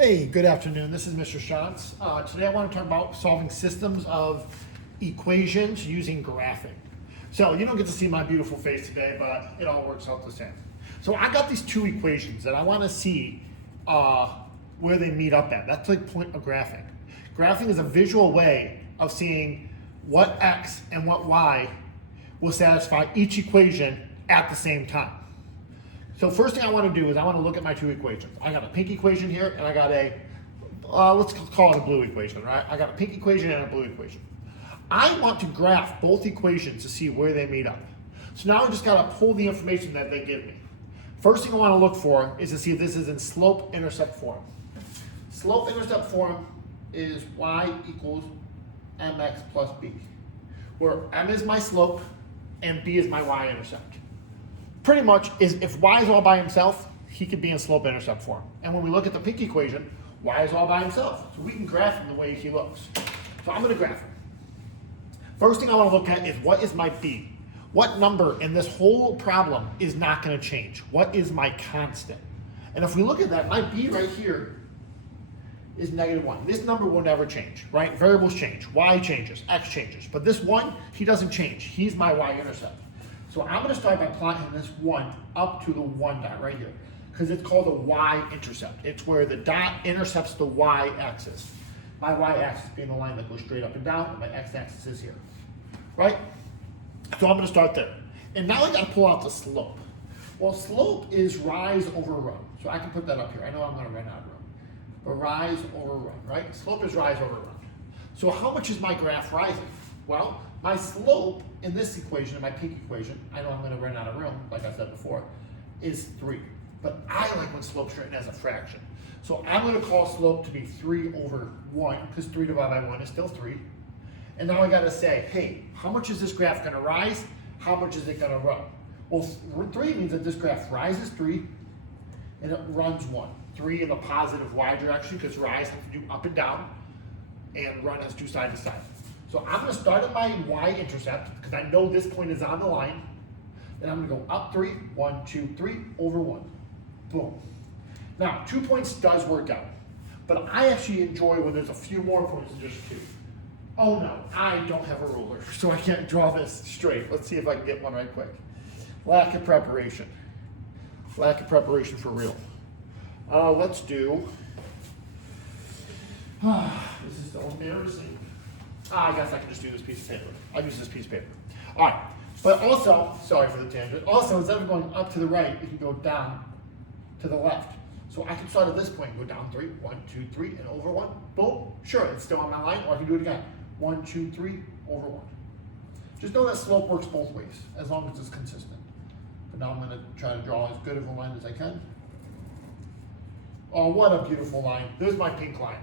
Hey, good afternoon. This is Mr. Shantz. Today I want to talk about solving systems of equations using graphing. So you don't get to see my beautiful face today, but it all works out the same. So I got these two equations and I want to see where they meet up at. That's like point of graphing. Graphing is a visual way of seeing what x and what y will satisfy each equation at the same time. So first thing I want to do is I want to look at my two equations. I got a pink equation here and I got a, let's call it a blue equation, right? I got a pink equation and a blue equation. I want to graph both equations to see where they meet up. So now I just got to pull the information that they give me. First thing I want to look for is to see if this is in slope-intercept form. Slope-intercept form is y equals mx plus b, where m is my slope and b is my y-intercept. Pretty much is if y is all by himself, he could be in slope-intercept form. And when we look at the pink equation, y is all by himself. So we can graph him the way he looks. So I'm going to graph him. First thing I want to look at is what is my b? What number in this whole problem is not going to change? What is my constant? And if we look at that, my b right here is -1. This number will never change, right? Variables change. Y changes, x changes. But this 1, he doesn't change. He's my y-intercept. So I'm going to start by plotting this 1 up to the 1 dot right here, because it's called a y-intercept. It's where the dot intercepts the y-axis. My y-axis being the line that goes straight up and down, and my x-axis is here, right? So I'm going to start there. And now I got to pull out the slope. Well, slope is rise over run. So I can put that up here. I know I'm going to run out of room. But rise over run, right? Slope is rise over run. So how much is my graph rising? Well, my slope in this equation, in my pink equation, I know I'm going to run out of room, like I said before, is 3. But I like when slope's written as a fraction. So I'm going to call slope to be 3 over 1, because 3 divided by 1 is still 3. And now I got to say, hey, how much is this graph going to rise? How much is it going to run? Well, 3 means that this graph rises 3, and it runs 1. 3 in the positive y direction, because rise has to do up and down, and run has to do side to side. So I'm going to start at my y-intercept, because I know this point is on the line, and I'm going to go up 3, 1, 2, 3, over 1. Boom. Now, 2 points does work out, but I actually enjoy when there's a few more points than just 2. Oh no, I don't have a ruler, so I can't draw this straight. Let's see if I can get one right quick. Lack of preparation. Lack of preparation for real. Let's do, this is so embarrassing. I guess I can just do this piece of paper. I'll use this piece of paper. All right, but also, sorry for the tangent, also instead of going up to the right, you can go down to the left. So I can start at this point, go down 3, 1, 2, 3, and over 1. Boom, sure, it's still on my line, or I can do it again. 1, 2, 3, over 1. Just know that slope works both ways, as long as it's consistent. But now I'm going to try to draw as good of a line as I can. Oh, what a beautiful line. There's my pink line.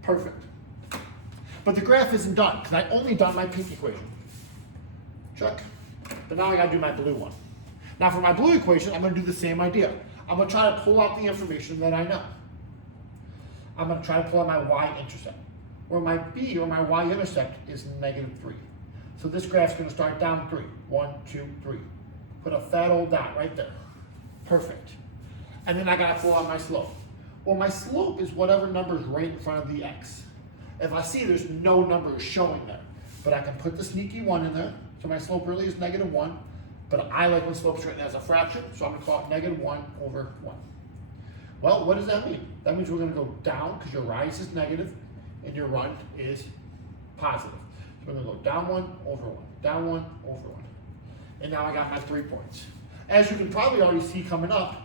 Perfect. But the graph isn't done, because I only done my pink equation. Check. But now I got to do my blue one. Now for my blue equation, I'm going to do the same idea. I'm going to try to pull out the information that I know. I'm going to try to pull out my y-intercept, where my b, or my y-intercept, is -3. So this graph's going to start down 3. 1, 2, 3. Put a fat old dot right there. Perfect. And then I got to pull out my slope. Well, my slope is whatever number is right in front of the x. If I see there's no numbers showing there, but I can put the sneaky 1 in there, so my slope really is -1, but I like when slope's written as a fraction, so I'm going to call it -1 over 1. Well, what does that mean? That means we're going to go down, because your rise is negative, and your run is positive. So we're going to go down 1, over 1, down 1, over 1. And now I got my 3 points. As you can probably already see coming up,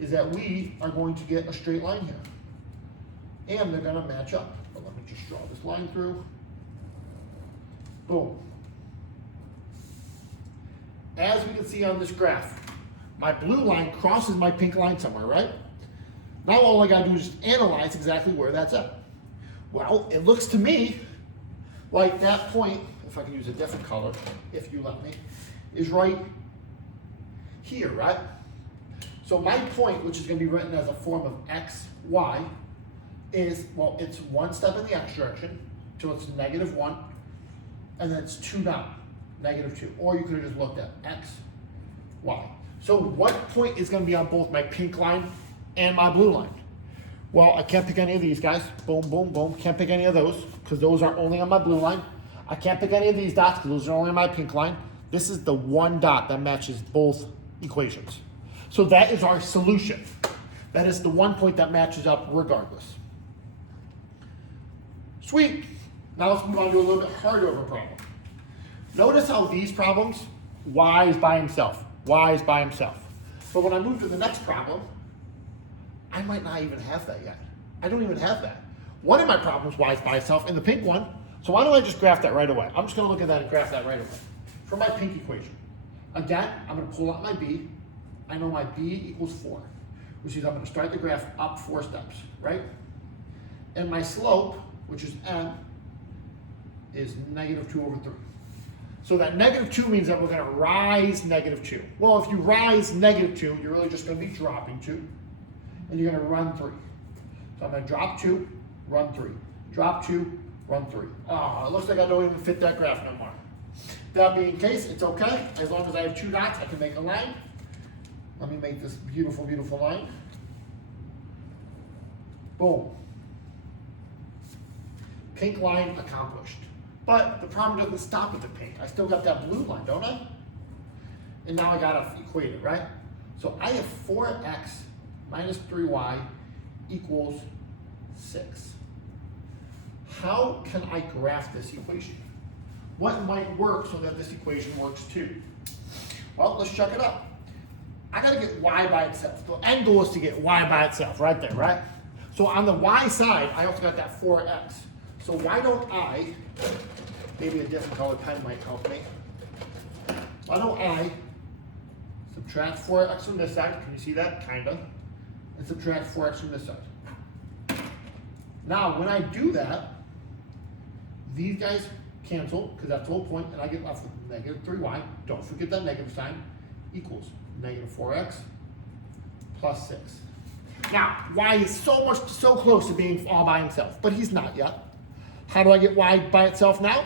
is that we are going to get a straight line here. And they're going to match up. But let me just draw this line through. Boom. As we can see on this graph, my blue line crosses my pink line somewhere, right? Now all I got to do is just analyze exactly where that's at. Well, it looks to me like that point, if I can use a different color, if you let me, is right here, right? So my point, which is going to be written as a form of x, y, is, well, it's 1 step in the x direction, so it's -1, and then it's 2 down, -2. Or you could have just looked at x, y. So what point is going to be on both my pink line and my blue line? Well, I can't pick any of these guys. Boom, boom, boom. Can't pick any of those because those are only on my blue line. I can't pick any of these dots because those are only on my pink line. This is the one dot that matches both equations. So that is our solution. That is the one point that matches up regardless. Sweet. Now let's move on to a little bit harder of a problem. Notice how these problems, y is by himself. Y is by himself. But when I move to the next problem, I might not even have that yet. I don't even have that. One of my problems, y is by itself, and the pink one, so why don't I just graph that right away? I'm just gonna look at that and graph that right away. For my pink equation, again, I'm gonna pull out my b. I know my b equals 4, which means I'm gonna start the graph up 4 steps, right? And my slope, which is m, is -2/3. So that -2 means that we're gonna rise -2. Well, if you rise -2, you're really just gonna be dropping 2, and you're gonna run 3. So I'm gonna drop 2, run 3. Drop 2, run 3. Oh, it looks like I don't even fit that graph no more. That being the case, it's okay. As long as I have 2 dots, I can make a line. Let me make this beautiful, beautiful line. Boom. Pink line accomplished. But the problem doesn't stop at the pink. I still got that blue line, don't I? And now I gotta equate it, right? So I have 4x minus 3y equals 6. How can I graph this equation? What might work so that this equation works too? Well, let's check it out. I gotta get y by itself. The end goal is to get y by itself, right there, right? So on the y side, I also got that 4x. So why don't I, maybe a different colored pen might help me. Why don't I subtract 4x from this side? Can you see that? Kinda. And subtract 4x from this side. Now, when I do that, these guys cancel, because that's the whole point, and I get left with -3y. Don't forget that negative sign, equals -4x plus 6. Now, y is so close to being all by himself, but he's not yet. How do I get y by itself now?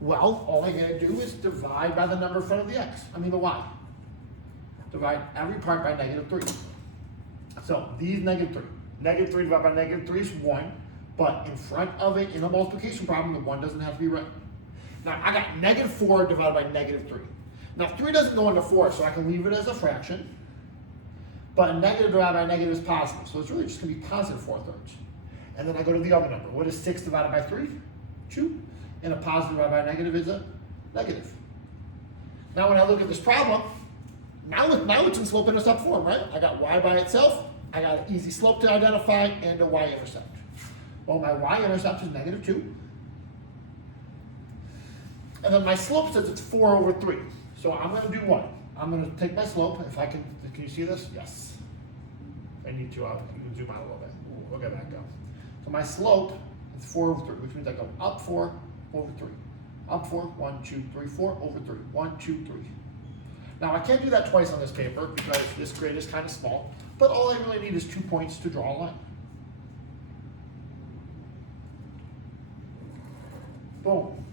Well, all I gotta do is divide by the number in front of the x, the y. Divide every part by -3. So these -3. -3 divided by -3 is 1, but in front of it, in a multiplication problem, the 1 doesn't have to be written. Now I got -4 divided by -3. Now 3 doesn't go into 4, so I can leave it as a fraction. But a negative divided by negative is positive, so it's really just gonna be positive 4/3. And then I go to the other number. What is 6 divided by 3? 2. And a positive divided by a negative is a negative. Now when I look at this problem, now it's in slope-intercept form, right? I got y by itself, I got an easy slope to identify, and a y-intercept. Well, my y-intercept is -2. And then my slope says it's 4/3. So I'm gonna do what? I'm gonna take my slope, if I can you see this? Yes. If I need to, you can zoom out a little bit. Ooh, look at that go. So my slope is 4/3, which means I go up 4/3. Up 4, 1, 2, 3, 4/3. 1, 2, 3. Now I can't do that twice on this paper because this grid is kind of small, but all I really need is 2 points to draw a line. Boom.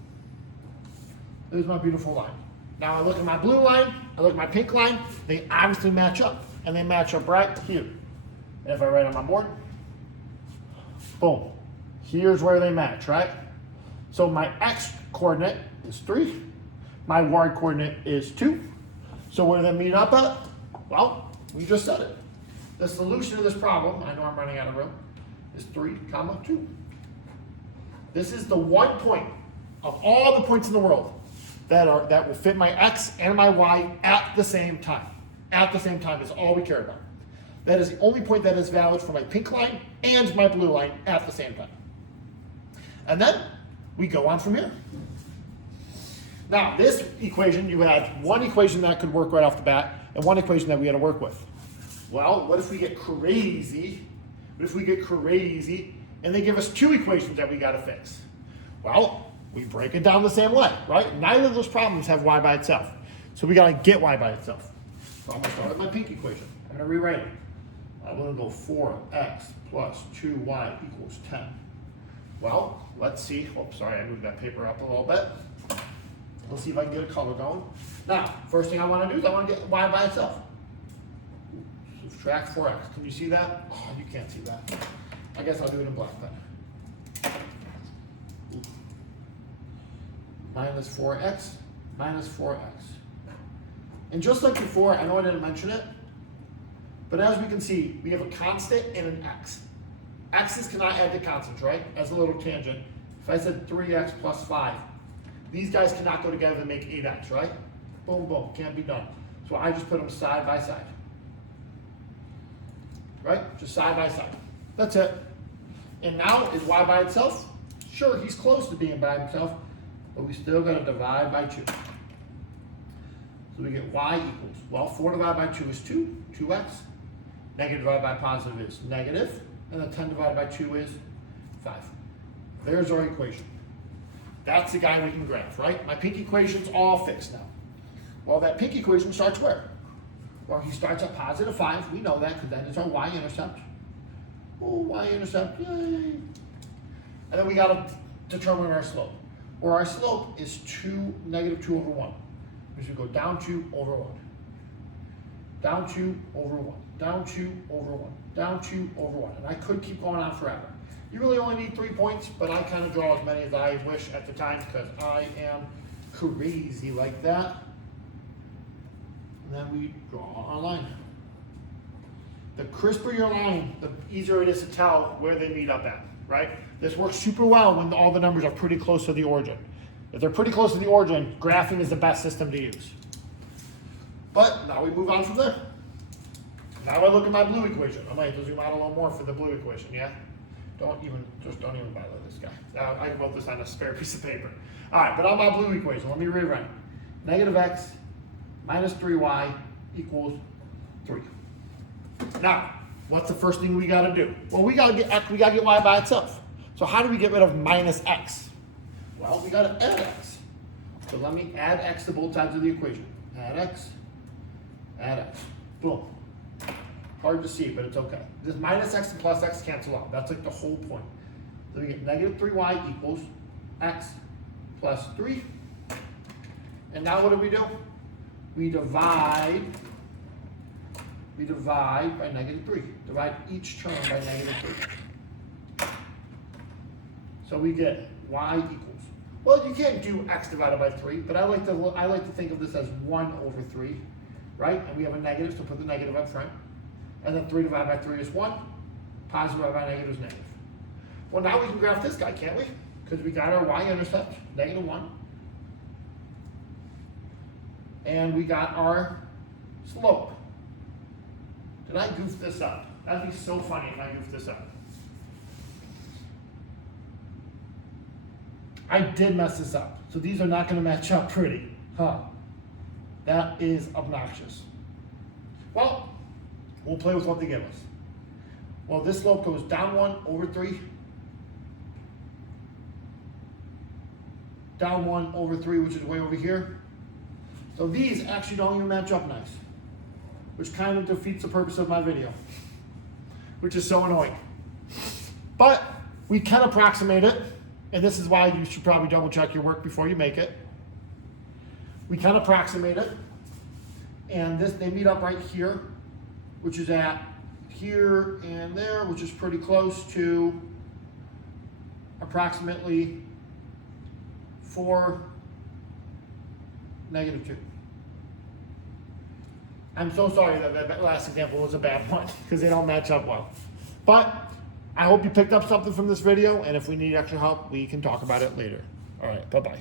There's my beautiful line. Now I look at my blue line, I look at my pink line, they obviously match up, and they match up right here. And if I write on my board, boom, here's where they match, right? So my x coordinate is 3, my y coordinate is 2. So where do they meet up at? Well, we just said it. The solution to this problem, I know I'm running out of room, is 3, 2. This is the one point of all the points in the world that will fit my x and my y at the same time. At the same time is all we care about. That is the only point that is valid for my pink line and my blue line at the same time. And then we go on from here. Now, this equation, you had one equation that could work right off the bat and one equation that we had to work with. Well, what if we get crazy? What if we get crazy and they give us 2 equations that we got to fix? Well, we break it down the same way, right? Neither of those problems have y by itself. So we got to get y by itself. So I'm going to start with my pink equation. I'm going to rewrite it. I'm going to go 4x plus 2y equals 10. Well, let's see. Oh, sorry, I moved that paper up a little bit. Let's see if I can get a color going. Now, first thing I want to do is I want to get y by itself. Subtract 4x. Can you see that? Oh, you can't see that. I guess I'll do it in black then. Minus 4x minus 4x. And just like before, I know I didn't mention it, but as we can see, we have a constant and an x. X's cannot add to constants, right? As a little tangent. If I said 3x plus 5, these guys cannot go together to make 8x, right? Boom, boom, can't be done. So I just put them side by side. Right? Just side by side. That's it. And now, is y by itself? Sure, he's close to being by himself, but we still got to divide by 2. So we get y equals, well, 4 divided by 2 is 2, 2x. Negative divided by positive is negative. And then 10 divided by 2 is 5. There's our equation. That's the guy we can graph, right? My pink equation's all fixed now. Well, that pink equation starts where? Well, he starts at positive 5. We know that because that is our y-intercept. Oh, y-intercept, yay. And then we got to determine our slope. Where our slope is negative 2 over 1. We should go down 2 over 1. Down 2 over 1. Down 2 over 1. Down 2 over 1. And I could keep going on forever. You really only need 3 points, but I kind of draw as many as I wish at the time because I am crazy like that. And then we draw our line. The crisper your line, the easier it is to tell where they meet up at, right? This works super well when all the numbers are pretty close to the origin. If they're pretty close to the origin, graphing is the best system to use. But now we move on from there. Now I look at my blue equation. I might have to zoom out a little more for the blue equation, yeah? Don't even bother this guy. I can put this on a spare piece of paper. All right, but on my blue equation, let me rewrite. Negative x minus 3y equals 3. Now, what's the first thing we gotta do? Well, we gotta get x, we gotta get y by itself. So how do we get rid of minus x? Well, we gotta add x. So let me add x to both sides of the equation. Add x, boom. Hard to see, but it's okay. This minus x and plus x cancel out. That's like the whole point. So we get negative 3y equals x plus 3. And now what do? We divide by negative 3. Divide each term by negative 3. So we get y equals, well, you can't do x divided by 3, but I like to think of this as 1 over 3, right? And we have a negative, so put the negative up front. And then 3 divided by 3 is 1. Positive divided by negative is negative. Well, now we can graph this guy, can't we? Because we got our y-intercept, negative 1. And we got our slope. Did I goof this up? That'd be so funny if I goofed this up. I did mess this up. So these are not going to match up pretty. Huh. That is obnoxious. Well, we'll play with what they give us. Well, this slope goes down 1 over 3. Down 1 over 3, which is way over here. So these actually don't even match up nice, which kind of defeats the purpose of my video, which is so annoying. But we can approximate it, and this is why you should probably double check your work before you make it. We can approximate it, and they meet up right here, which is at here and there, which is pretty close to approximately 4, negative 2. I'm so sorry that last example was a bad one because they don't match up well. But I hope you picked up something from this video, and if we need extra help, we can talk about it later. All right, bye-bye.